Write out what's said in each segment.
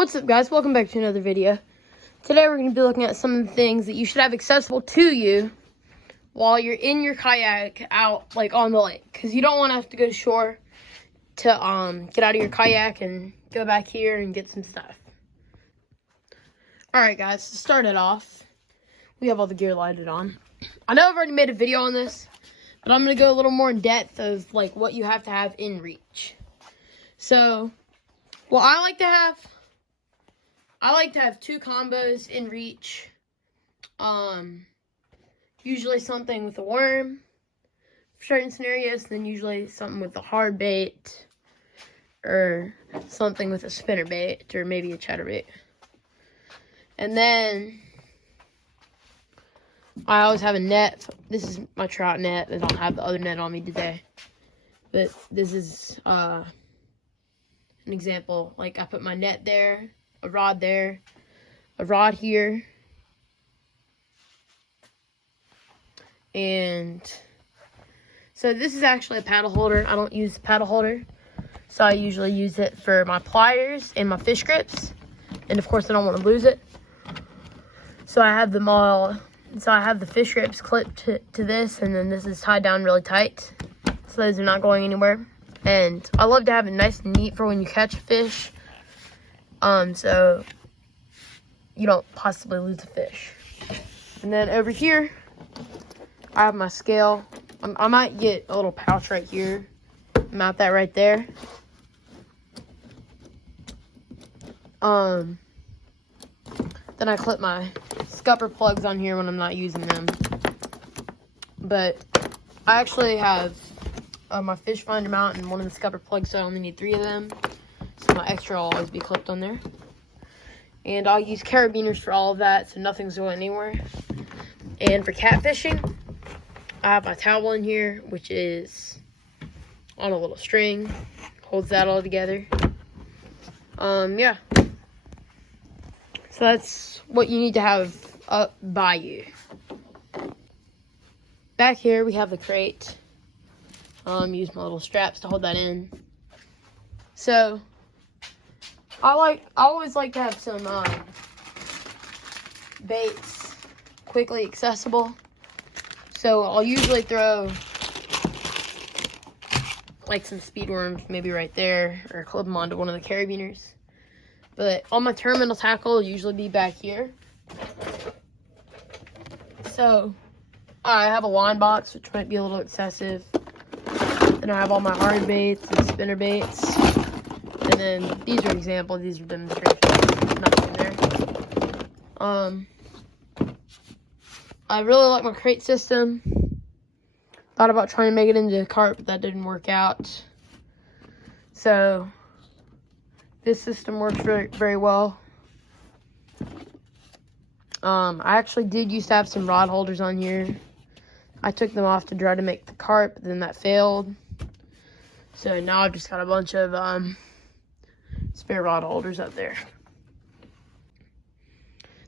What's up, guys? Welcome back to another video. Today we're going to be looking at some of the things that you should have accessible to you while you're in your kayak out like on the lake, because you don't want to have to go to shore to get out of your kayak and go back here and get some stuff. Alright guys, to start it off, we have all the gear lighted on. I know I've already made a video on this, but I'm going to go a little more in depth of like what you have to have in reach. So what I like to have two combos in reach. Usually something with a worm for certain scenarios, then usually something with a hard bait or something with a spinner bait or maybe a chatterbait. And then I always have a net. This is my trout net. I don't have the other net on me today, but this is an example. Like I put my net there, a rod there, a rod here, and so this is actually a paddle holder. I don't use the paddle holder, so I usually use it for my pliers and my fish grips, and of course I don't want to lose it, so I have them all. So I have the fish grips clipped to this, and then this is tied down really tight, so those are not going anywhere. And I love to have it nice and neat for when you catch a fish, so you don't possibly lose a fish. And then over here, I have my scale. I might get a little pouch right here, mount that right there. Then I clip my scupper plugs on here when I'm not using them. But I actually have my fish finder mount and one of the scupper plugs, so I only need 3 of them. So my extra will always be clipped on there. And I'll use carabiners for all of that, so nothing's going anywhere. And for catfishing, I have my towel in here, which is on a little string. Holds that all together. Yeah. So that's what you need to have up by you. Back here we have the crate. Use my little straps to hold that in. So I always like to have some baits quickly accessible. So I'll usually throw like some speed worms maybe right there, or clip them onto one of the carabiners. But all my terminal tackle will usually be back here. So I have a line box, which might be a little excessive. Then I have all my hard baits and spinner baits. And then these are examples, these are demonstrations, nothing in there. I really like my crate system. Thought about trying to make it into a cart, but that didn't work out. So this system works very, very well. I actually did used to have some rod holders on here. I took them off to try to make the cart, but then that failed. So now I've just got a bunch of spare rod holders up there.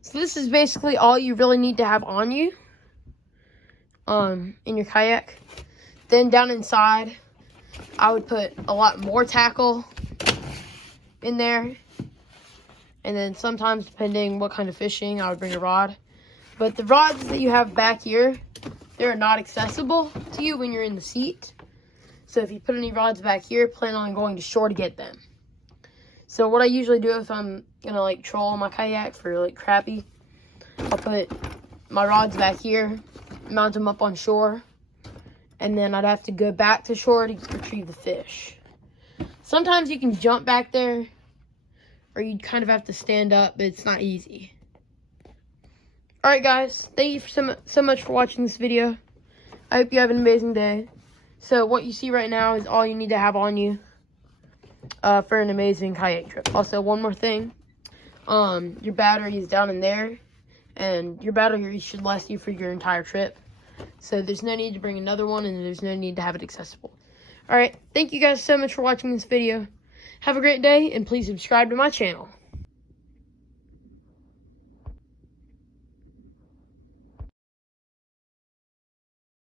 So this is basically all you really need to have on you in your kayak. Then down inside, I would put a lot more tackle in there. And then sometimes, depending what kind of fishing, I would bring a rod. But the rods that you have back here, they're not accessible to you when you're in the seat. So if you put any rods back here, plan on going to shore to get them. So what I usually do if I'm gonna like troll my kayak for like crappie, I'll put my rods back here, mount them up on shore, and then I'd have to go back to shore to retrieve the fish. Sometimes you can jump back there, or you kind of have to stand up, but it's not easy. Alright guys, thank you so much for watching this video. I hope you have an amazing day. So what you see right now is all you need to have on you for an amazing kayak trip. Also, one more thing. Your battery is down in there, and your battery should last you for your entire trip. So there's no need to bring another one, and there's no need to have it accessible. Alright, thank you guys so much for watching this video. Have a great day, and please subscribe to my channel.